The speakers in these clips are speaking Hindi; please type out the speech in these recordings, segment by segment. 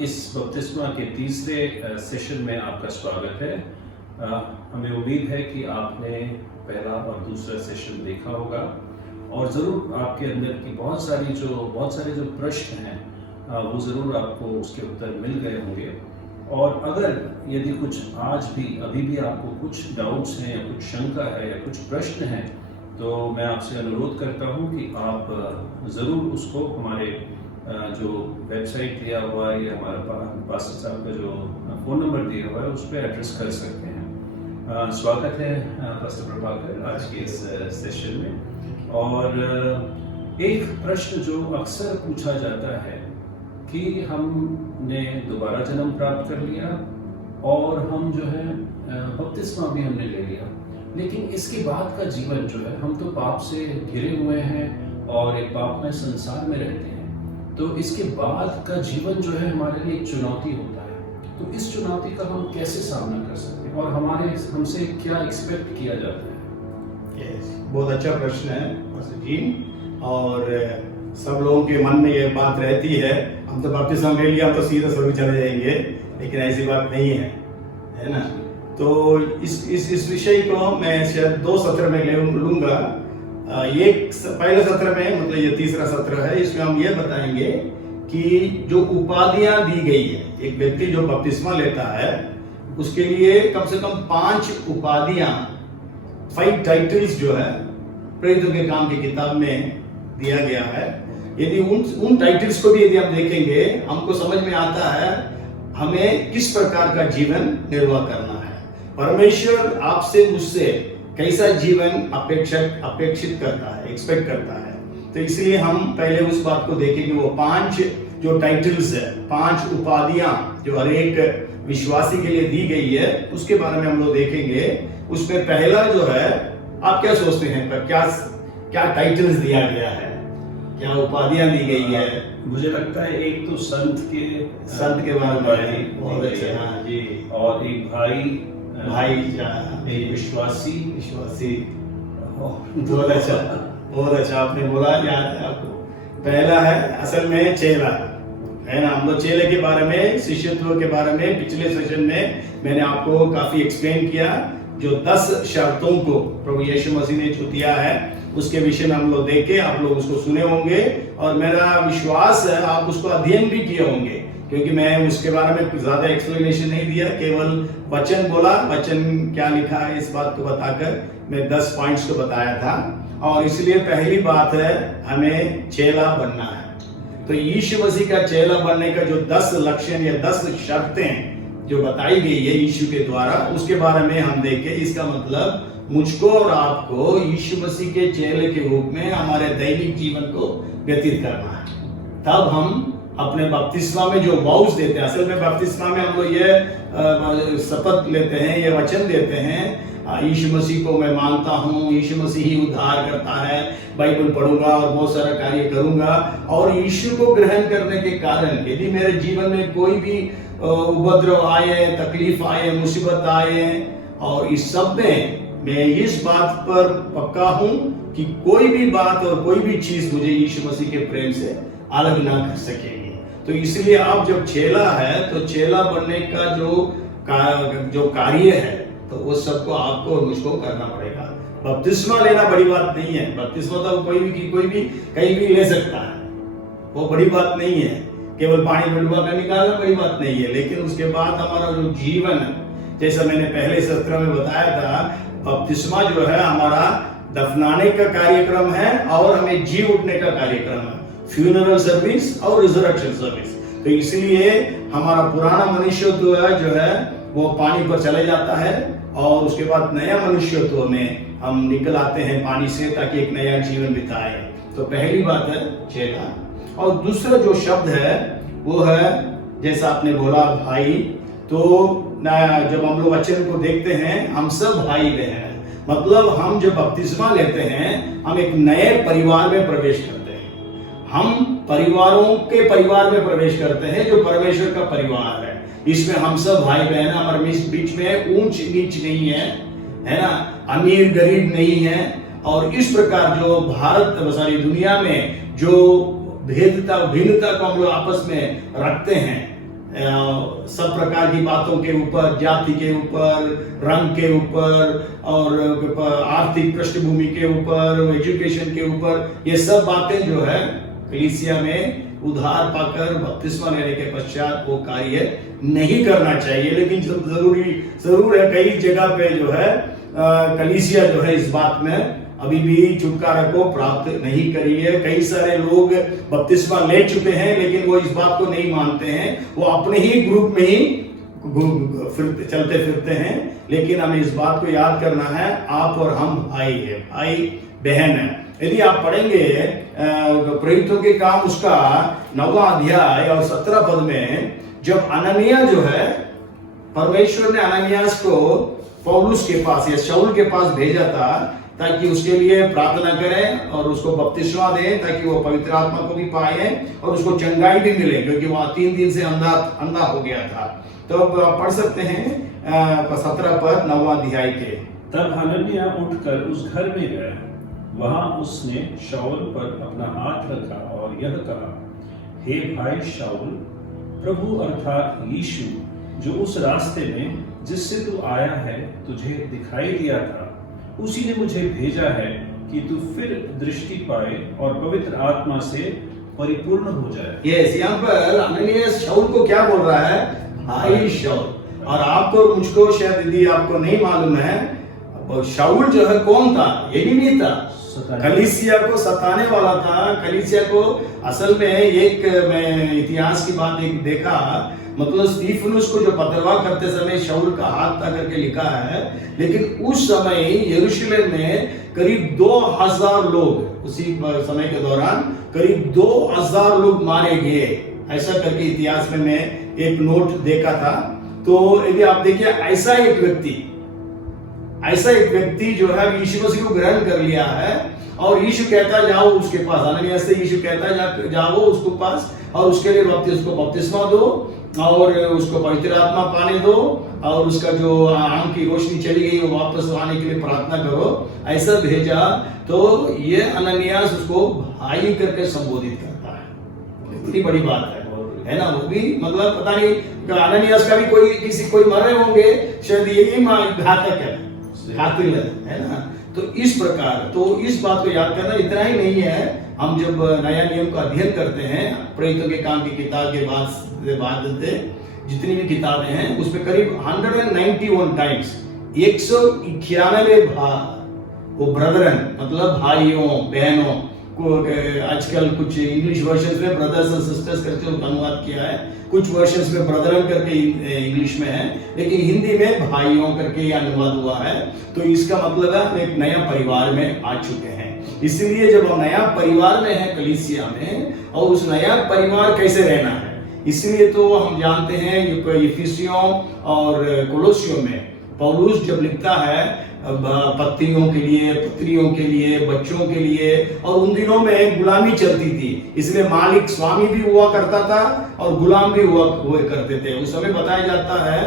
इस बपतिस्मा के तीसरे सेशन में आपका स्वागत है। हमें उम्मीद है कि आपने पहला और दूसरा सेशन देखा होगा और ज़रूर आपके अंदर की बहुत सारे जो प्रश्न हैं वो ज़रूर आपको उसके उत्तर मिल गए होंगे। और अगर यदि कुछ अभी भी आपको कुछ डाउट्स हैं या कुछ शंका है या कुछ प्रश्न हैं, तो मैं आपसे अनुरोध करता हूं कि आप ज़रूर उसको हमारे जो वेबसाइट दिया हुआ है या हमारा पास्टर साहब का जो फ़ोन नंबर दिया हुआ है उस पर एड्रेस कर सकते हैं। स्वागत है पास्टर प्रभाकर आज के इस सेशन में। और एक प्रश्न जो अक्सर पूछा जाता है कि हमने दोबारा जन्म प्राप्त कर लिया और हम जो है बपतिस्मा भी हमने ले लिया, लेकिन इसके बाद का जीवन जो है, हम तो पाप से घिरे हुए हैं और एक पापमय संसार में रहते हैं, तो इसके बाद का जीवन जो है हमारे लिए एक चुनौती होता है। तो इस चुनौती का हम कैसे सामना कर सकते हैं और हमसे क्या एक्सपेक्ट किया जाता है? बहुत अच्छा प्रश्न है पास्टर जी। और सब लोगों के मन में ये बात रहती है, हम तो बपतिस्मा ले लिया तो सीधा स्वर्ग चले जाएंगे, लेकिन ऐसी बात नहीं है ना। तो इस विषय को मैं शायद 2 सत्र में लूंगा। एक पहले सत्र में, मतलब ये तीसरा सत्र है, इसमें हम ये बताएंगे कि जो उपाधियां दी गई है, एक व्यक्ति जो बपतिस्मा लेता है उसके लिए कम से कम 5 उपाधियां, 5 टाइटल्स जो है प्रेरितों के काम की किताब में दिया गया है। यदि उन टाइटल्स को भी यदि हम देखेंगे, हमको समझ में आता है हमें किस प्रकार का जीवन निर्वाह करना है। परमेश्वर आपसे मुझसे कैसा जीवन अपेक्षित करता है, एक्सपेक्ट करता है। तो इसलिए हम पहले उस बात को देखेंगे। वो 5 जो टाइटल्स है, 5 उपाधियां जो हर एक विश्वासी के लिए दी गई है, उसके बारे में हम लोग देखेंगे। उसमें पहला जो है, आप क्या सोचते हैं पर क्या टाइटल्स दिया गया है, क्या उपाधियां दी गई है? मुझे लगता है एक तो संत के बारे में बहुत अच्छा, हाँ जी। और एक भाई, एक विश्वासी। बहुत अच्छा आपने बोला, याद है आपको। पहला है असल में चेला, है ना। हम लोग चेले के बारे में, शिष्यत्व के बारे में पिछले सेशन में मैंने आपको काफी एक्सप्लेन किया। जो 10 शर्तों को प्रभु यीशु मसीह ने जो दिया है उसके विषय में हम लोग देखे, आप लोग उसको सुने होंगे और मेरा विश्वास है आप उसको अध्ययन भी किए होंगे, क्योंकि मैं उसके बारे में ज्यादा एक्सप्लेनेशन नहीं दिया, केवल वचन बोला, वचन क्या लिखा है इस बात को बताकर मैं 10 पॉइंट्स को बताया था। और इसलिए पहली बात है, हमें चेला बनना है। तो यीशु मसीह का चेला बनने का जो 10 लक्षण या 10 शर्तें जो बताई गई है यीशु के द्वारा, उसके बारे में हम देखें। इसका मतलब मुझको और आपको यीशु मसीह के चेले के रूप में हमारे दैनिक जीवन को व्यतीत करना है। तब हम अपने बपतिस्मा में जो वाउस देते हैं, असल में बपतिस्मा में हम लोग ये शपथ लेते हैं, ये वचन देते हैं, यीशु मसीह को मैं मानता हूँ, यीशु मसीह ही उद्धार करता है, बाइबल पढ़ूंगा और बहुत सारा कार्य करूंगा। और यीशु को ग्रहण करने के कारण यदि मेरे जीवन में कोई भी उपद्रव आए, तकलीफ आए, मुसीबत आए, और इस सब में मैं इस बात पर पक्का हूं कि कोई भी बात और कोई भी चीज मुझे यीशु मसीह के प्रेम से अलग ना कर सकेगी। तो इसलिए आप जब चेला है, तो चेला बनने का जो कार्य है, तो वो सबको आपको और मुझको करना पड़ेगा। बपतिस्मा लेना बड़ी बात नहीं है। बपतिस्मा तो कोई भी कहीं भी ले सकता है, वो बड़ी बात नहीं है। केवल पानी में डुबा कर निकालना बड़ी बात नहीं है। लेकिन उसके बाद हमारा जो जीवन, जैसा मैंने पहले सत्र में बताया था, बपतिस्मा जो है हमारा दफनाने का कार्यक्रम है और हमें जी उठने का कार्यक्रम है, फ्यूनरल सर्विस और रिजरेक्शन सर्विस। तो इसलिए हमारा पुराना मनुष्यत्व जो है वो पानी पर चले जाता है और उसके बाद नया मनुष्यत्व में हम निकल आते हैं पानी से, ताकि एक नया जीवन बिताए। तो पहली बात है चेला। और दूसरा जो शब्द है वो है, जैसा आपने बोला भाई, तो जब हम लोग वचन को देखते हैं, हम सब भाई बहन हैं। मतलब हम जब बपतिस्मा लेते हैं, हम एक नए परिवार में प्रवेश करते हैं। हम परिवारों के परिवार में प्रवेश करते हैं जो परमेश्वर का परिवार है। इसमें हम सब भाई बहन, हमारे बीच में ऊंच नीच नहीं है ना, अमीर गरीब नहीं है। और इस प्रकार जो सारी दुनिया में जो भिन्नता को हम लोग आपस में रखते हैं, सब प्रकार की बातों के ऊपर, जाति के ऊपर, रंग के ऊपर और आर्थिक पृष्ठभूमि के ऊपर, एजुकेशन के ऊपर, ये सब बातें जो है कलीसिया में उधार पाकर बपतिस्मा लेने के पश्चात वो कार्य नहीं करना चाहिए। लेकिन जरूर है कई जगह पे जो है कलीसिया जो है इस बात में अभी भी छुटकारा को प्राप्त नहीं करी है। कई सारे लोग बपतिस्मा ले चुके हैं लेकिन वो इस बात को नहीं मानते हैं, वो अपने ही ग्रुप में ही चलते फिरते हैं। लेकिन हमें इस बात को याद करना है, आप और हम भाई है, भाई बहन है। यदि आप पढ़ेंगे प्रेरितों के काम उसका 9वां अध्याय और 17 पद में, जब अननिया जो है, परमेश्वर ने अननियास को पौलुस के पास या शाऊल के पास भेजा था ताकि उसके लिए प्रार्थना करें और उसको बपतिस्मा दें ताकि वो पवित्र आत्मा को भी पाए और उसको चंगाई भी मिले, क्योंकि वहां 3 दिन से अंधा हो गया था। तो अब आप पढ़ सकते हैं 17 पद 9वां अध्याय के। तब हनन्याह उठकर उस घर में गया, वहां उसने शाऊल पर अपना हाथ रखा और यह कहा, हे भाई शाऊल, प्रभु अर्थात यीशु जो उस रास्ते में जिससे तू आया है तुझे दिखाई दिया था, उसी ने मुझे भेजा है कि तू फिर दृष्टि पाए और पवित्र आत्मा से परिपूर्ण हो जाए। यस, यहाँ पर अननियास शाऊल को क्या बोल रहा है? भाई शाऊल। और आपको और मुझको शायद यदि आपको नहीं मालूम है, शाऊल जो है कौन था? एनिमी था, कलीसिया को सताने वाला था। कलीसिया को असल में एक मैं इतिहास की बात एक देखा, मतलब स्टीफनुस को जो पथरवाह करते समय शाऊल का हाथ था करके लिखा है, लेकिन उस समय यरूशलेम में करीब 2000 लोग, उसी समय के दौरान करीब 2000 लोग मारे गए, ऐसा करके इतिहास में मैं एक नोट देखा था। तो यदि आप देखिए ऐसा एक व्यक्ति जो है यीशु मसीह को ग्रहण कर लिया है और यीशु कहता है जाओ उसके पास, अननियास से यीशु कहता है जाओ उसके पास और उसके लिए उसको बपतिस्मा दो और उसको पवित्र आत्मा पाने दो और उसका जो आंख की रोशनी चली गई वो वापस आने के लिए प्रार्थना करो, ऐसा भेजा। तो ये अननियास उसको भाई करके संबोधित करता है। कितनी बड़ी बात है ना? वो भी मतलब पता नहीं अननियास का भी कोई मर रहे होंगे, शायद यही घातक है, कातिल है ना? तो इस प्रकार, तो इस बात को याद करना इतना ही नहीं है। हम जब नया नियम का अध्ययन करते हैं, प्रेरितों के काम की किताब के बाद जितनी भी किताबें हैं उसमें करीब 191 टाइम्स 191 बार वो ब्रदरन मतलब भाइयों बहनों को, आजकल कुछ इंग्लिश वर्जन्स में ब्रदर्स एंड सिस्टर्स करके अनुवाद किया है, कुछ वर्जन्स में ब्रदरन करके इंग्लिश में है, लेकिन हिंदी में भाइयों करके अनुवाद हुआ है। तो इसका मतलब है हम एक नया परिवार में आ चुके हैं। इसलिए जब हम नया परिवार में हैं कलीसिया में, और उस नया परिवार कैसे रहना है, इसलिए तो हम जानते हैं इफिसियों और कोलोसियों में पौलुस जब लिखता है पत्नियों के लिए, बच्चों के लिए, और उन दिनों में गुलामी चलती थी, इसलिए मालिक स्वामी भी हुआ करता था और गुलाम भी हुआ करते थे। उस समय बताया जाता है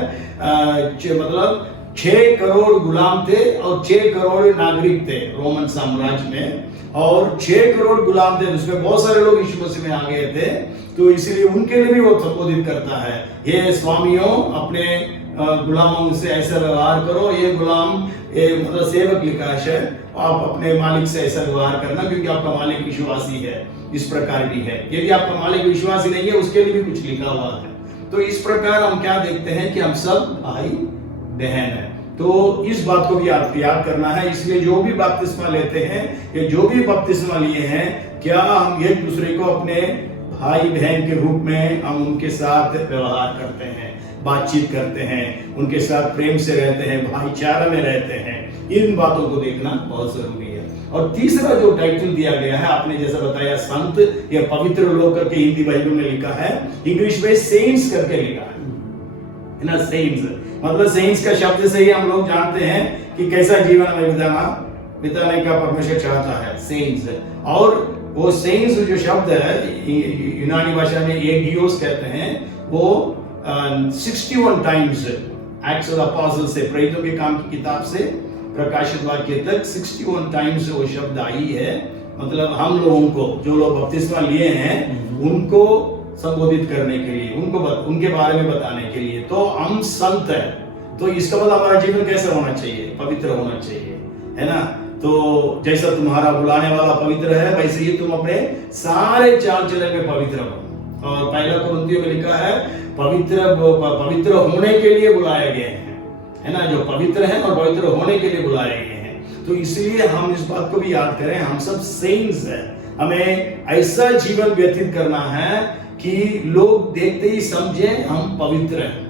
मतलब 6 करोड़ गुलाम थे और 6 करोड़ नागरिक थे रोमन साम्राज्य में, और 6 करोड़ गुलाम थे, उसमें बहुत सारे लोग यीशु मसीह में आ गए थे। तो इसीलिए उनके लिए भी वो संबोधित करता है, ये स्वामियों अपने गुलामों से ऐसा व्यवहार करो। ये गुलाम मतलब सेवक लिखा है, आप अपने मालिक से ऐसा व्यवहार करना क्योंकि आपका मालिक विश्वासी है। इस प्रकार भी है, यदि आपका मालिक विश्वासी नहीं है उसके लिए भी कुछ लिखा हुआ है। तो इस प्रकार हम क्या देखते हैं कि हम सब भाई बहन है। तो इस बात को भी आपको याद करना है। इसलिए जो भी बपतिस्मा लेते हैं या जो भी बपतिस्मा लिए हैं, क्या हम एक दूसरे को अपने भाई बहन के रूप में हम उनके साथ व्यवहार करते हैं, बातचीत करते हैं, उनके साथ प्रेम से रहते हैं, भाईचारा में रहते हैं। इन बातों को देखना बहुत जरूरी है। और तीसरा जो टाइटल दिया गया है, आपने जैसा बताया संत या पवित्र लोग करके हिंदी बाइबल में लिखा है, इंग्लिश में सेंट्स करके लिखा है ना। सेंट्स मतलब सेंट्स का शब्द से ही हम लोग जानते हैं कि कैसा जीवन हमें बिताने का परमेश्वर चाहता है, सेंट्स। और वो सेंट्स जो शब्द है यूनानी भाषा में एगियोस कहते हैं, वो 61 times acts of the apostle से, प्रेरितों के काम की किताब से प्रकाशित वाक्य तक 61 टाइम्स वो शब्द आई है। मतलब हम लोगों को, जो लोग बपतिस्मा लिए हैं, उनको संबोधित करने के लिए, उनके बारे में बताने के लिए। तो हम संत हैं, तो इसका मतलब हमारा जीवन कैसे होना चाहिए? पवित्र होना चाहिए, है ना। तो जैसा तुम्हारा बुलाने वाला पवित्र है, वैसे ही तुम अपने सारे चाल चलन में पवित्र हो। और पहला कुरिन्थियों में लिखा है पवित्र होने के लिए बुलाए गए हैं, है ना। जो पवित्र हैं और पवित्र होने के लिए बुलाए गए हैं। तो इसलिए हम इस बात को भी याद करें, हम सब सेंट्स हैं। हमें ऐसा जीवन व्यतीत करना है कि लोग देखते ही समझे हम पवित्र हैं।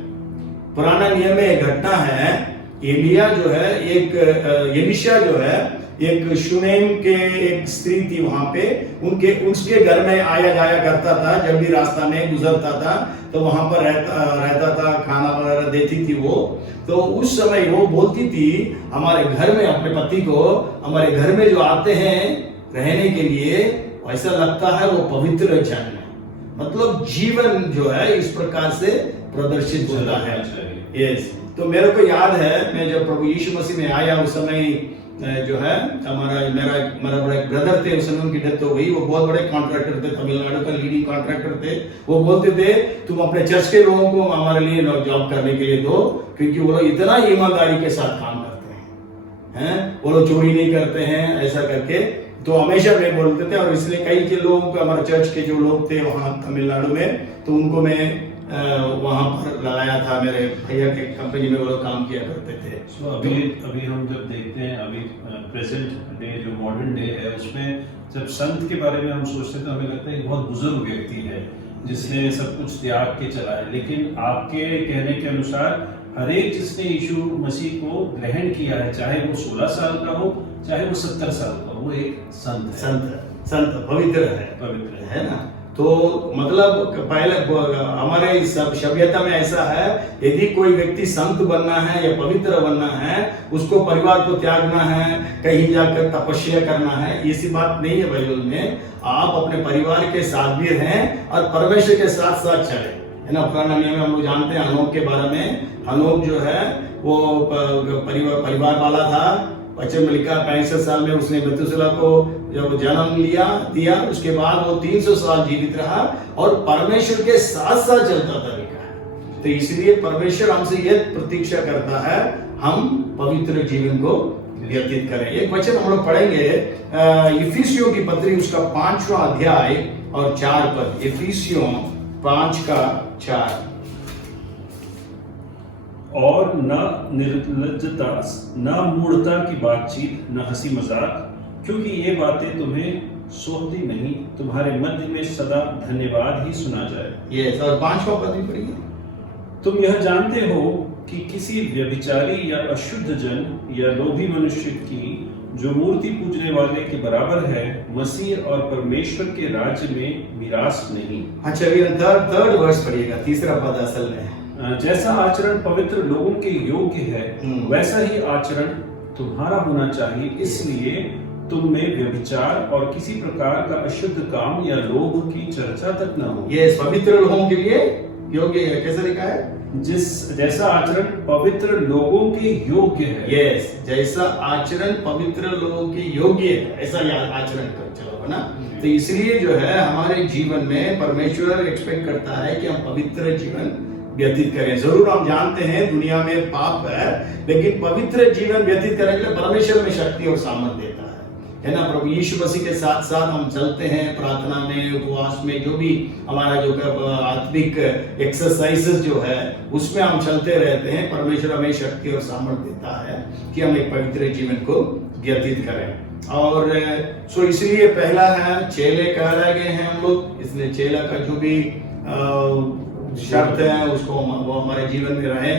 पुराना नियम में एक घटना है, एलिया जो है एलिशा जो है एक शुनेम के एक स्त्री थी, वहां पे उसके घर में आया जाया करता था। जब भी रास्ता में गुजरता था तो वहां पर रहता था, खाना वगैरह देती थी वो। तो उस समय वो बोलती थी हमारे घर में, अपने पति को, हमारे घर में जो आते हैं रहने के लिए, ऐसा लगता है वो पवित्र जन है। मतलब जीवन जो है इस प्रकार से प्रदर्शित होता है। यस, तो मेरे को याद है, मैं जब प्रभु यीशु मसीह में आया उस समय जो है मेरा एक ब्रदर थे, उस समय उनकी डेथ हो गई। वो बहुत बड़े कॉन्ट्रैक्टर थे, तमिलनाडु का लीडिंग कॉन्ट्रैक्टर थे। वो बोलते थे तुम अपने चर्च के लोगों को हमारे लिए जॉब करने के लिए दो, क्योंकि वो लोग इतना ईमानदारी के साथ काम करते हैं, वो लोग चोरी नहीं करते हैं, ऐसा करके तो हमेशा मैं बोलते थे। और इसलिए कई के लोगों को, हमारे चर्च के जो लोग थे वहाँ तमिलनाडु में, तो उनको मैं वहाँ पर लगाया था। मेरे भैया के कंपनी में वो लोग काम किया करते थे। अभी हम जब देखते हैं, अभी प्रेजेंट डे जो मॉडर्न डे है, उसमें जब संत के बारे में हम सोचते हैं तो हमें लगता है कि बहुत बुजुर्ग व्यक्ति है जिसने सब कुछ त्याग के चला है। लेकिन आपके कहने के अनुसार हर एक जिसने यीशु मसीह को ग्रहण किया है, चाहे वो 16 साल का हो, चाहे वो 70 साल का, वो एक संत पवित्र है ना। तो मतलब पहले हमारे सभ्यता में ऐसा है, यदि कोई व्यक्ति संत बनना है या पवित्र बनना है, उसको परिवार को त्यागना है, कहीं जाकर तपस्या करना है, ऐसी बात नहीं है बाइबल में। आप अपने परिवार के साथ भी रहें और परमेश्वर के साथ साथ चले, है ना। पुराना नियम में हम लोग जानते हैं हनोक के बारे में। हनोक जो है वो परिवार वाला था। वचन में लिखा 65 साल में उसने मेतुसेलह को जब जन्म दिया, उसके बाद वो 300 साल जीवित रहा और परमेश्वर के साथ साथ चलता था, लिखा है। तो इसलिए परमेश्वर हमसे यह प्रतीक्षा करता है, हम पवित्र जीवन को व्यतीत करें। एक वचन हम लोग पढ़ेंगे, इफिसियों की पत्री उसका 5वां अध्याय और 4 पद। इफिसियों 5:4। और न निर्लज्जता, न मूढ़ता की बातचीत, न हंसी मजाक, क्योंकि ये बातें तुम्हें सोहती नहीं, तुम्हारे मध्य में सदा धन्यवाद ही सुना जाए। ये और 5वां पद भी पढ़िए। तुम यह जानते हो कि किसी व्यभिचारी या अशुद्ध जन या लोभी मनुष्य की, जो मूर्ति पूजने वाले के बराबर है, मसीह और परमेश्वर के राज्य में मिरास नहीं। अच्छा, ये थर्ड वर्स पढ़िएगा, 3रा पद असल में। जैसा आचरण पवित्र लोगों के योग्य है, वैसा ही आचरण तुम्हारा होना चाहिए। इसलिए तुम में व्यभिचार और किसी प्रकार का अशुद्ध काम या लोभ की चर्चा तक न हो। ये पवित्र लोगों के लिए योग्य है। कैसे लिखा है? जैसा आचरण पवित्र लोगों के योग्य है। यस, जैसा आचरण पवित्र लोगों के योग्य है, ऐसा आचरण कर चलो, है ना। तो इसलिए जो है हमारे जीवन में परमेश्वर एक्सपेक्ट करता है कि हम पवित्र जीवन व्यतीत करें। जरूर हम जानते हैं दुनिया में पाप है, लेकिन पवित्र जीवन व्यतीत करने के लिए परमेश्वर में शक्ति और सामर्थ देता है ना। प्रभु यीशु मसीह के साथ साथ हम चलते हैं, प्रार्थना में, उपवास में, जो भी हमारा जो आत्मिक एक्सरसाइजेस जो है उसमें हम चलते रहते हैं। परमेश्वर हमें शक्ति और सामर्थ देता है कि हम एक पवित्र जीवन को व्यतीत करें। और सो इसलिए पहला है, चेले कहलाए गए हैं हम लोग, इसलिए चेला का जो भी शर्त है उसको वो हमारे जीवन में रहे,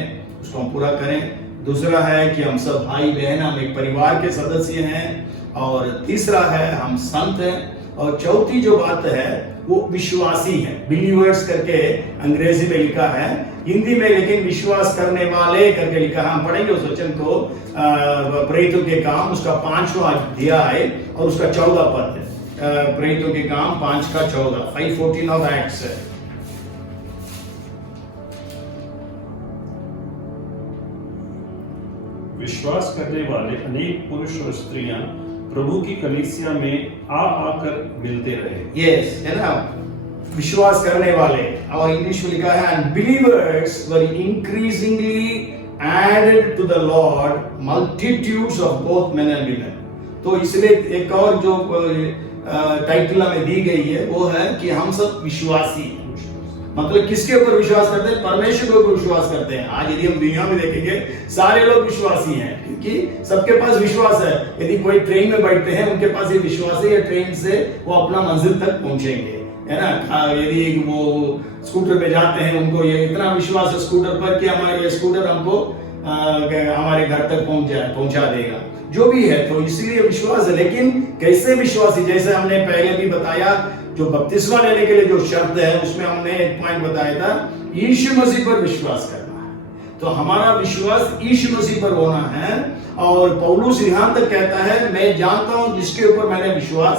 उसको हम पूरा करें। दूसरा है कि हम सब भाई बहन, हम एक परिवार के सदस्य हैं। और तीसरा है हम संत हैं। और चौथी जो बात है वो विश्वासी हैं, बिलीवर्स करके अंग्रेजी में लिखा है, हिंदी में लेकिन विश्वास करने वाले करके लिखा है। हम पढ़ेंगे उस वचन को, प्रेरितों के काम उसका 5वां अध्याय और उसका 14 पद है। प्रेरितों के काम 5:14, 5:14 ऑफ एक्ट्स है। विश्वास करने वाले अनेक पुरुष और स्त्रियां प्रभु की कलीसिया में आकर मिलते रहे। यस, है ना। विश्वास करने वाले, और इंग्लिश में लिखा है and believers were increasingly added to the lord multitudes of both men and women. तो इसलिए एक और जो टाइटल हमें दी गई है वो है कि हम सब विश्वासी हैं। मतलब किसके ऊपर विश्वास करते हैं? परमेश्वर के ऊपर विश्वास करते हैं। आज यदि हम दुनिया में देखेंगे सारे लोग विश्वासी हैं, क्योंकि सबके पास विश्वास है। यदि कोई ट्रेन में बैठते हैं उनके पास ये विश्वास है कि ट्रेन से वो अपना मंजिल तक पहुंचेंगे, है ना। यदि वो स्कूटर पे जाते हैं उनको ये इतना विश्वास है स्कूटर पर कि हमारे स्कूटर हमको हमारे घर तक पहुंचा देगा, जो भी है। तो इसलिए विश्वास है, लेकिन कैसे विश्वासी? जैसे हमने पहले भी बताया, जो बपतिस्मा लेने के लिए जो शब्द है उसमें हमने एक पॉइंट बताया था, यीशु मसीह पर विश्वास करना है। तो हमारा विश्वास यीशु मसीह पर होना है। और पौलुस यहाँ तक कहता है, मैं जानता हूं जिसके ऊपर मैंने विश्वास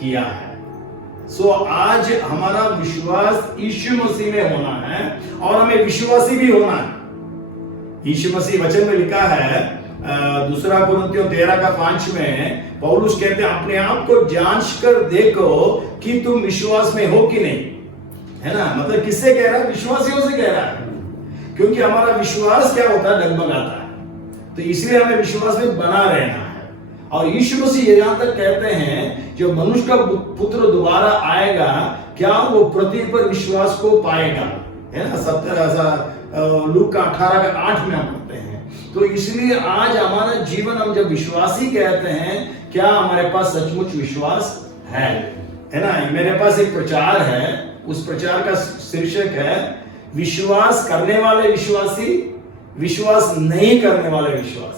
किया है। सो आज हमारा विश्वास यीशु मसीह में होना है और हमें विश्वासी भी होना है। यीशु मसीह वचन में लिखा है, दूसरा कुरिन्थियों 13:5 में पौलुस कहते हैं, अपने आप को जांच कर देखो कि तुम विश्वास में हो कि नहीं, है ना। मतलब किससे कह रहा है? विश्वासियों से कह रहा है, क्योंकि हमारा विश्वास क्या होता है? डगमगाता है। तो इसलिए हमें विश्वास में बना रहना है। और यीशु मसीह यहां तक कहते हैं, जो मनुष्य का पुत्र दोबारा आएगा, क्या वो पृथ्वी पर विश्वास को पाएगा, है ना। 17 लूका 18:8 में हम पढ़ते हैं। तो इसलिए आज हमारा जीवन, हम जब विश्वासी कहते हैं, क्या हमारे पास सचमुच विश्वास है ना। मेरे पास एक प्रचार है, उस प्रचार का शीर्षक है, विश्वास करने वाले विश्वासी, विश्वास नहीं करने वाले विश्वास,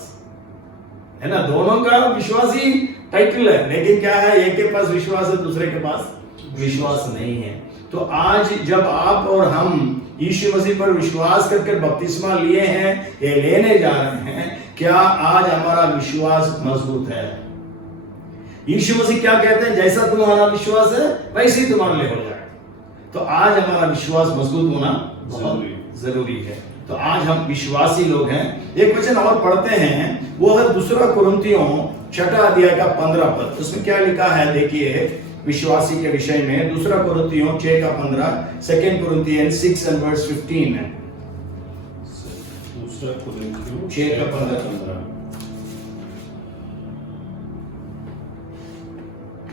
है ना। दोनों का विश्वासी टाइटल है, लेकिन क्या है, एक के पास विश्वास है, दूसरे के पास विश्वास नहीं है। तो आज जब आप और हम यीशु मसीह पर विश्वास करके बपतिस्मा लिए हैं, ये लेने जा रहे हैं, क्या आज हमारा विश्वास मजबूत है? यीशु मसीह क्या कहते हैं? जैसा तुम्हारा विश्वास है वैसे ही तुम्हारे लिए हो जाए। तो आज हमारा विश्वास मजबूत होना बहुत जरूरी है। तो आज हम विश्वासी लोग हैं। एक वचन और पढ़ते हैं, वो है दूसरा कुरिन्थियों 6:15। उसमें क्या लिखा है देखिए, विश्वासी के विषय में। दूसरा कुरिन्थियों 6:15, 2 Corinthians 6:15 है। दूसरा कुरिन्थियों 6:15।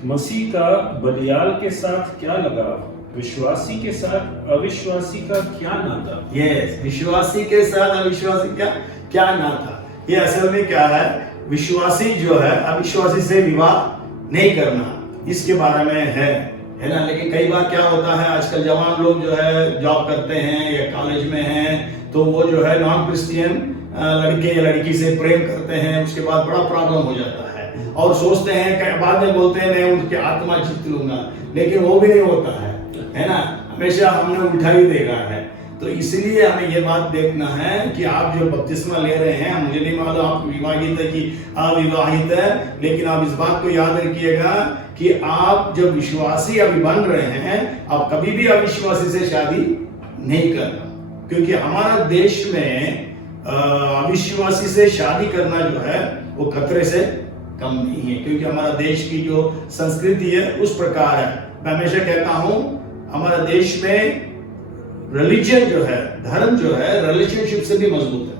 मसीह का बलियाल के साथ क्या लगाव, विश्वासी के साथ अविश्वासी का क्या नाता? यस, विश्वासी के साथ अविश्वासी का क्या नाता? ये असल में क्या है, विश्वासी जो है अविश्वासी से विवाह नहीं करना, इसके बारे में है ना। लेकिन कई बार क्या होता है, आजकल जवान लोग जो है जॉब करते हैं या कॉलेज में हैं, तो वो जो है नॉन क्रिश्चियन लड़के या लड़की से प्रेम करते हैं, उसके बाद बड़ा प्रॉब्लम हो जाता है और सोचते हैं, बाद में बोलते हैं मैं उनकी आत्मा जीत लूंगा, लेकिन वो भी नहीं होता है ना। हमेशा हमने उल्टा ही देखा है। तो इसलिए हमें ये बात देखना है कि आप जो बपतिस्मा ले रहे हैं, मुझे नहीं मालूम आप विवाहित है कि अविवाहित है, लेकिन आप इस बात को याद रखिएगा कि आप जब विश्वासी अभी बन रहे हैं, आप कभी भी अविश्वासी से शादी नहीं करना, क्योंकि हमारा देश में अविश्वासी से शादी करना जो है वो खतरे से कम नहीं है, क्योंकि हमारा देश की जो संस्कृति है उस प्रकार है। मैं हमेशा कहता हूं, हमारा देश में रिलीजन जो है, धर्म जो है, रिलेशनशिप से भी मजबूत है।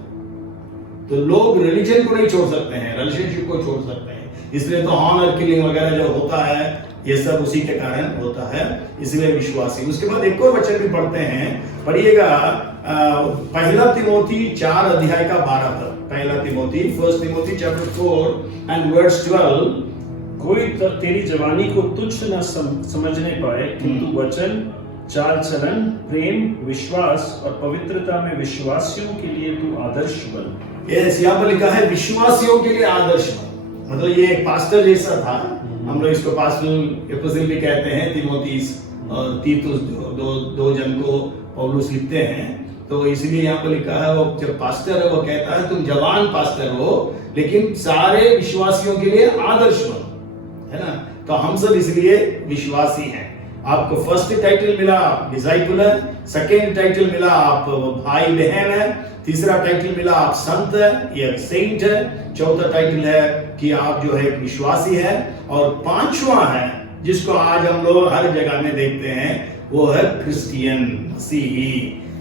तो लोग रिलीजन को नहीं छोड़ सकते हैं, रिलेशनशिप को छोड़ सकते हैं। इसलिए तो ऑनर किलिंग वगैरह जो होता है, ये सब उसी के कारण होता है। इसलिए विश्वासी। उसके बाद एक और वचन भी पढ़ते हैं, पढ़िएगा 1 तिमोथी 4:12 तक। 1 तिमोथी चैप्टर 4:12। कोई तेरी जवानी को तुच्छ न समझने पाए, किंतु वचन, चाल चलन, प्रेम, विश्वास और पवित्रता में विश्वासियों के लिए तू आदर्श बन। यहाँ पर लिखा है विश्वासियों के लिए आदर्श बन। मतलब ये एक पास्टर जैसा था, हम लोग इसको पास्टरल एपिस्टल भी कहते हैं। तीमुथियुस और तीतुस दो जन को पौलुस लिखते हैं। तो इसलिए यहाँ पर लिखा है, वो जब पास्टर है वो कहता है तुम जवान पास्टर हो, लेकिन सारे विश्वासियों के लिए आदर्श बनो, है ना। तो हम सब इसलिए विश्वासी हैं। आपको फर्स्ट टाइटल मिला आप डिसाइपल है, सेकेंड टाइटल मिला आप भाई बहन है, तीसरा टाइटल मिला आप संत है या सेंट है, चौथा टाइटल है कि आप जो है विश्वासी है, और पांचवा है जिसको आज हम लोग हर जगह में देखते हैं, वो है क्रिश्चियन, मसीही,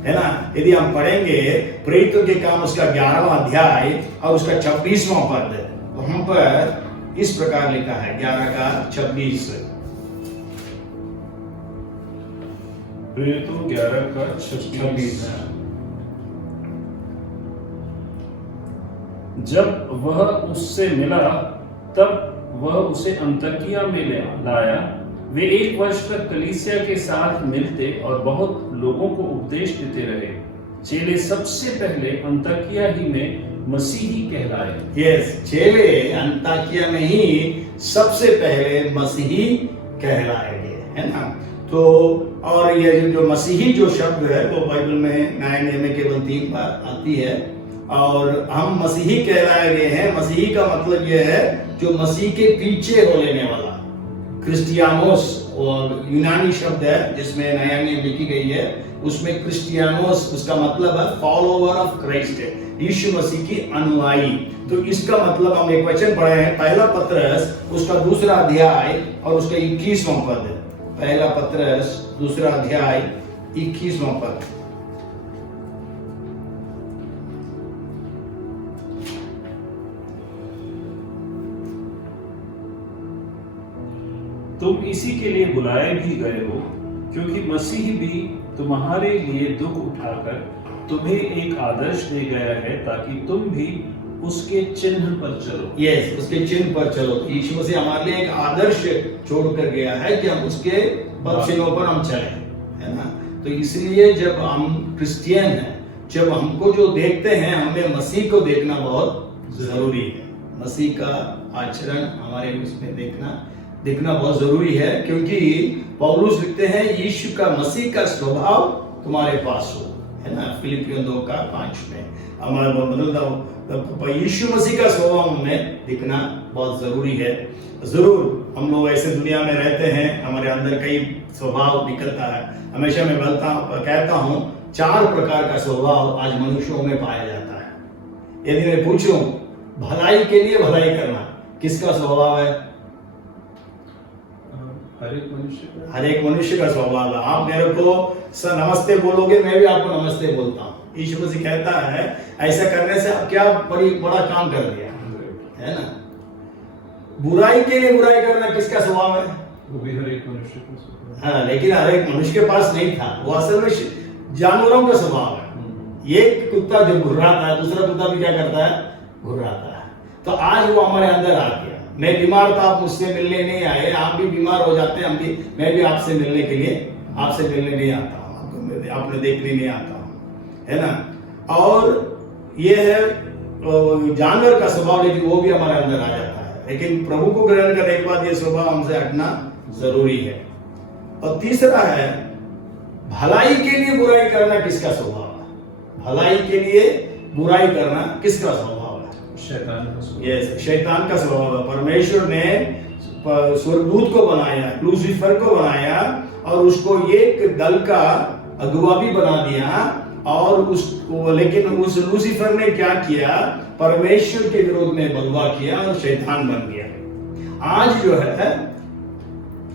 है ना। यदि हम पढ़ेंगे प्रेरितों के काम उसका 11वां अध्याय और उसका 26वां पद, तो हम पर इस प्रकार लिखा है 11 का 26। प्रेरितों 11 का 26। जब वह उससे मिला तब वह उसे अंतकिया में ले लाया। वे 1 वर्ष तक कलीसिया के साथ मिलते और बहुत लोगों को उपदेश देते रहे। चेले सबसे पहले अंतकिया ही में मसीही कहलाए। यस, चेले अंताकिया में ही सबसे पहले मसीही कहलाए गए, है ना। तो और ये जो मसीही जो शब्द है वो बाइबल में नए नियम में केवल 3 बार आती है, और हम मसीही कहलाए गए हैं। मसीही का मतलब यह है जो मसीह के पीछे हो लेने वाला। क्रिस्टियानोस और यूनानी शब्द है जिसमें नया नियम लिखी गई है, उसमें क्रिस्टियानोस उसका मतलब है फॉलोवर ऑफ क्राइस्ट, यीशु मसीह की अनुयायी। तो इसका मतलब हम एक वचन पढ़े हैं, पहला पत्रस उसका 2रा अध्याय और उसका 21वां पद। पहला पत्रस 2रा अध्याय 21वां पद। तुम इसी के लिए बुलाए भी गए हो, क्योंकि मसीह भी तुम्हारे लिए दुख उठाकर तुम्हें एक आदर्श दे गया है, ताकि तुम भी उसके चिन्ह पर चलो। यस, उसके चिन्ह पर चलो। यीशु मसीह हमारे लिए एक आदर्श छोड़ कर गया है कि हम उसके पद चिन्हों पर हम चलें, है ना। तो इसलिए जब हम क्रिश्चियन हैं, जब हमको जो देखते हैं, हमें मसीह को देखना बहुत जरूरी है। मसीह का आचरण हमारे उसमें दिखना बहुत जरूरी है, क्योंकि पौलुस लिखते हैं यीशु का मसीह का स्वभाव तुम्हारे पास हो, है ना। फिलिपियों 2 का 5 में हमारा मतलब यीशु मसीह का स्वभाव हमें दिखना बहुत जरूरी है। जरूर हम लोग ऐसे दुनिया में रहते हैं, हमारे अंदर कई स्वभाव निकलता है। हमेशा मैं कहता हूँ 4 प्रकार का स्वभाव आज मनुष्यों में पाया जाता है। यदि मैं पूछूं भलाई के लिए भलाई करना किसका स्वभाव है? हर एक मनुष्य का स्वभाव है। आप मेरे को नमस्ते बोलोगे, मैं भी आपको नमस्ते बोलता हूँ। यीशु मसीह कहता है ऐसा करने से आप क्या बड़ा काम कर दिया, है ना। बुराई के लिए बुराई करना किसका स्वभाव है? वो भी हर एक मनुष्य का स्वभाव है। हाँ, लेकिन हर एक मनुष्य के पास नहीं था। वो असल में जानवरों का स्वभाव है। एक कुत्ता जो घुर्राता है, दूसरा कुत्ता भी क्या करता है? घुर्राता है। तो आज वो हमारे अंदर आ गया। मैं बीमार था, आप मुझसे मिलने नहीं आए, आप भी बीमार हो जाते हैं, मैं भी आपसे मिलने के लिए आपसे मिलने नहीं आता हूँ, आपने देखने नहीं आता हूँ, है ना। और ये है जानवर का स्वभाव, लेकिन वो भी हमारे अंदर आ जाता है। लेकिन प्रभु को ग्रहण करने के बाद ये स्वभाव हमसे हटना जरूरी है। और तीसरा है भलाई के लिए बुराई करना किसका स्वभाव है? भलाई के लिए बुराई करना किसका स्वभाव है? शैतान का स्वभाव। यस, शैतान का स्वभाव है। परमेश्वर ने स्वर्गदूत को बनाया, लूसीफर को बनाया और उसको एक दल का अगुवा भी बना दिया, और लेकिन उस लूसीफर ने क्या किया? परमेश्वर के विरोध में बलवा किया और शैतान बन गया। आज जो है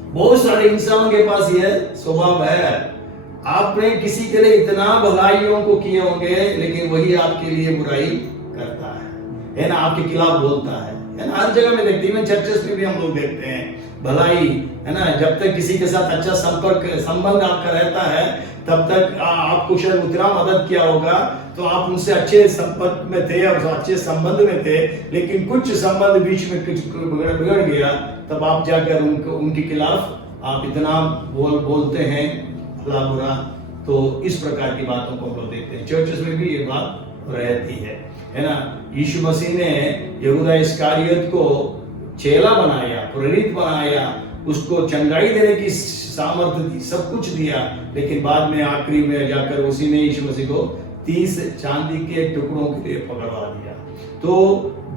बहुत सारे इंसानों के पास यह स्वभाव है। आपने किसी के लिए इतना भलाइयों को किए होंगे, लेकिन वही आपके लिए बुराई करता है ना, आपके खिलाफ बोलता है ना। हर जगह में देखते हैं, चर्चेस में भी हम लोग देखते हैं भलाई, है ना। जब तक किसी के साथ अच्छा संबंध आपका रहता है, तब तक आपको शायद उतना मदद किया होगा, तो आप उनसे अच्छे संपर्क में थे और अच्छे संबंध में थे। लेकिन कुछ संबंध बीच में कुछ बिगड़ गया, तब आप जाकर उनके खिलाफ आप इतना बोलते हैं भला बुरा। तो इस प्रकार की बातों को हम लोग देखते हैं। चर्चेस में भी ये बात रहती है ना। यीशु मसीह ने यहूदा इस्करियोत को चेला बनाया, प्रेरित बनाया, उसको चंगाई देने की सामर्थ्य दी, सब कुछ दिया, लेकिन बाद में आखिरी में जाकर उसी ने यीशु मसीह को 30 चांदी के टुकड़ों के लिए पकड़वा दिया। तो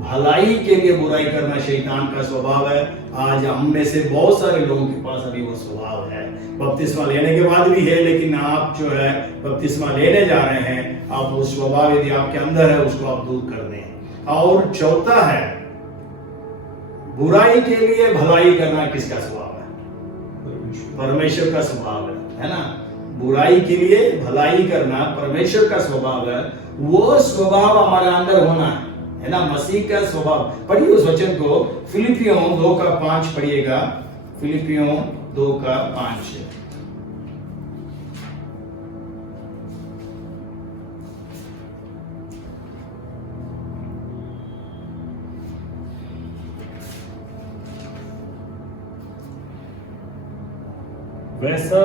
भलाई के लिए बुराई करना शैतान का स्वभाव है। आज हम में से बहुत सारे लोगों के पास अभी वो स्वभाव है। बपतिस्मा लेने के बाद भी है, लेकिन आप जो है बपतिस्मा लेने जा रहे हैं, आप वो स्वभाव यदि आपके अंदर है उसको आप दूर कर दें। और चौथा है बुराई के लिए भलाई करना किसका स्वभाव है? परमेश्वर का स्वभाव है ना, बुराई के लिए भलाई करना परमेश्वर का स्वभाव है, वो स्वभाव हमारे अंदर होना है ना, मसीह का स्वभाव। पढ़िए उस वचन को, फिलिपियों 2:5 पढ़िएगा, फिलिपियों 2:5। वैसा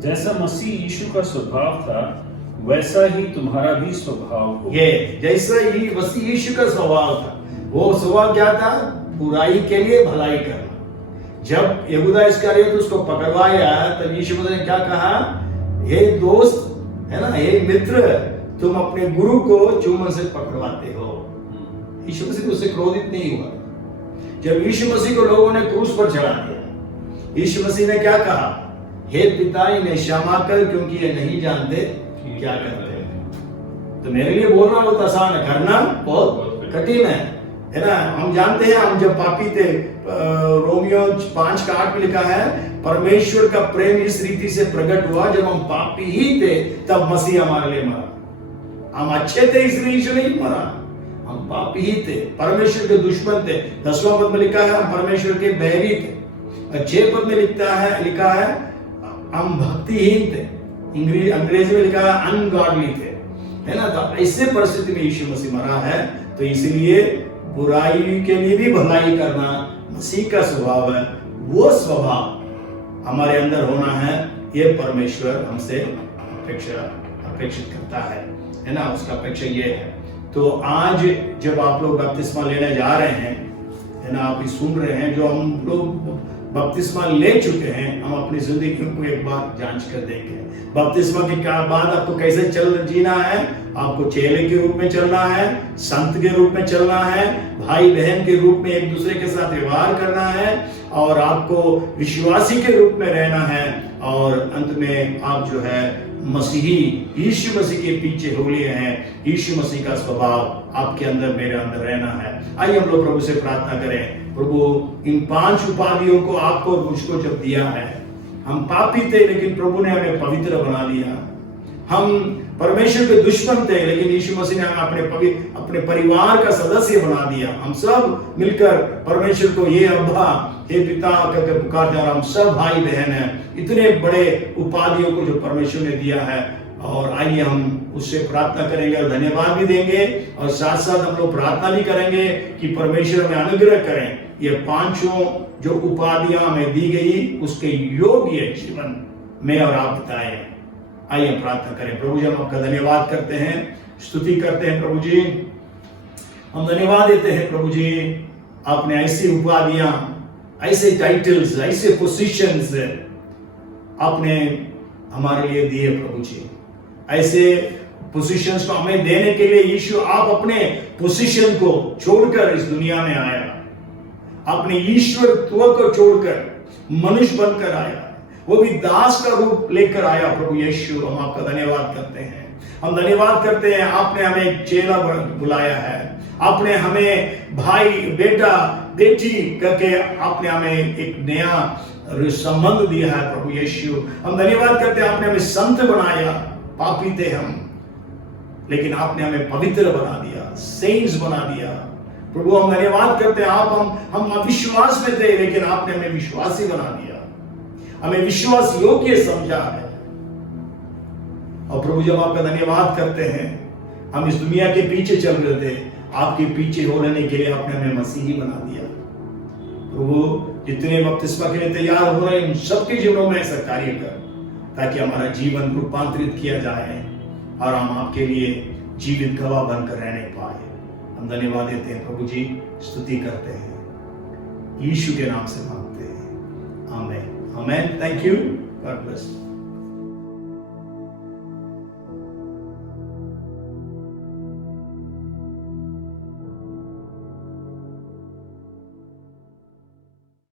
जैसा मसीह यीशु का स्वभाव था वैसा ही तुम्हारा भी स्वभाव हो। ये जैसा ही मसीह यीशु का स्वभाव था, वो स्वभाव क्या था? बुराई के लिए भलाई करना। जब यहूदा इस्करियोत उसको पकड़वाया तब यीशु मसीह ने क्या कहा? हे दोस्त, है ना, हे मित्र, तुम अपने गुरु को चुम्बन से पकड़वाते हो। यीशु मसीह उससे क्रोधित नहीं हुआ। जब यीशु मसीह को लोगों ने क्रूस पर चढ़ा दिया, यीशु मसीह ने क्या कहा? हे पिता, इन्हें क्षमा कर, क्योंकि ये नहीं जानते क्या करते हैं। तो मेरे लिए बोलना बहुत आसान है, करना बहुत कठिन है ना। हम जानते हैं, हम जब पापी थे, रोमियो 5:8 में लिखा है, परमेश्वर का प्रेम इस रीति से प्रकट हुआ, जब हम पापी ही थे तब मसीह हमारे लिए मरा। हम अच्छे थे इसलिए यीशु नहीं मरा, हम पापी ही थे, परमेश्वर के दुश्मन थे। 10वां पद में लिखा है हम परमेश्वर के बैरी थे। और 6 पद में लिखा है हम भक्तिहीन थे। अंग्रेजी में लिखा है अनगॉडली थे, है ना। तो ऐसे परिस्थिति में यीशु मसीह मरा है। तो इसलिए बुराई के लिए भी भलाई करना मसीह का स्वभाव है। वो स्वभाव हमारे अंदर होना है, ये परमेश्वर हमसे अपेक्षित करता है ना। उसका अपेक्षा ये है। तो आज जब आप लोग बपतिस्मा लेने जा रहे हैं, है ना, आप ये सुन रहे हैं, जो हम लोग बपतिस्मा ले चुके हैं, हम अपनी जिंदगी को एक बार जांच कर देंगे। बपतिस्मा के बाद आपको कैसे जीना है? आपको चेले के रूप में चलना है, संत के रूप में चलना है, भाई बहन के रूप में एक दूसरे के साथ व्यवहार करना है, और आपको विश्वासी के रूप में रहना है, और अंत में आप जो है मसीही यीशु मसीह के पीछे हो लिए हैं। यीशु मसीह का स्वभाव आपके अंदर, मेरे अंदर रहना है। आइए हम लोग प्रभु से प्रार्थना करें। प्रभु, इन 5 उपाधियों को आपको और मुझको जब दिया है, हम पापी थे लेकिन प्रभु ने हमें पवित्र बना दिया। हम परमेश्वर के दुश्मन थे लेकिन यीशु मसीह ने हमें अपने परिवार का सदस्य बना दिया। हम सब मिलकर परमेश्वर को ये अब्बा, हे पिता करके पुकारते हैं, और हम सब भाई बहन हैं। इतने बड़े उपाधियों को जो परमेश्वर ने दिया है, और आइए हम उससे प्रार्थना करेंगे और धन्यवाद भी देंगे, और साथ साथ हम लोग प्रार्थना भी करेंगे कि परमेश्वर हमें अनुग्रह करें, ये 5 जो उपाधियां हमें दी गई उसके योग्य जीवन में और आप बताएं। आइए प्रार्थना करें। प्रभु जी, हम आपका धन्यवाद करते हैं, स्तुति करते हैं। प्रभु जी, हम धन्यवाद देते हैं। प्रभु जी, आपने ऐसी उपाधियां, ऐसे टाइटल्स, ऐसे पोजीशंस आपने हमारे लिए दिए। प्रभु जी, ऐसे पोजीशंस को हमें देने के लिए यीशु आप अपने पोजीशन को छोड़कर इस दुनिया में आया, अपने ईश्वरत्व को छोड़कर मनुष्य बनकर आया, वो भी दास का रूप लेकर आया। प्रभु यीशु, हम आपका धन्यवाद करते हैं। हम धन्यवाद करते हैं, आपने हमें एक चेला बुलाया है, आपने हमें भाई, बेटा, बेटी करके आपने हमें एक नया संबंध दिया है। प्रभु यीशु, हम धन्यवाद करते हैं, आपने हमें संत बनाया। पापी थे हम, लेकिन आपने हमें पवित्र बना दिया, सेंट्स बना दिया। प्रभु, हम धन्यवाद करते हैं, हम अविश्वास में थे लेकिन आपने हमें विश्वासी बना दिया, हमें विश्वास योग्य समझा है। और प्रभु, जब आपका धन्यवाद करते हैं, हम इस दुनिया के पीछे चल रहे थे, आपके पीछे होने के लिए आपने हमें मसीही बना दिया। प्रभु, जितने बपतिस्मा के लिए तैयार हो रहे हैं, उन सबके जीवनों में ऐसा कार्य कर, ताकि हमारा जीवन रूपांतरित किया जाए और हम आपके लिए जीवित गवाह बनकर रहने पाए। हम धन्यवाद देते हैं प्रभु जी, स्तुति करते हैं, यीशु के नाम से मांगते हैं, आमीन। आमीन। Thank you, God bless.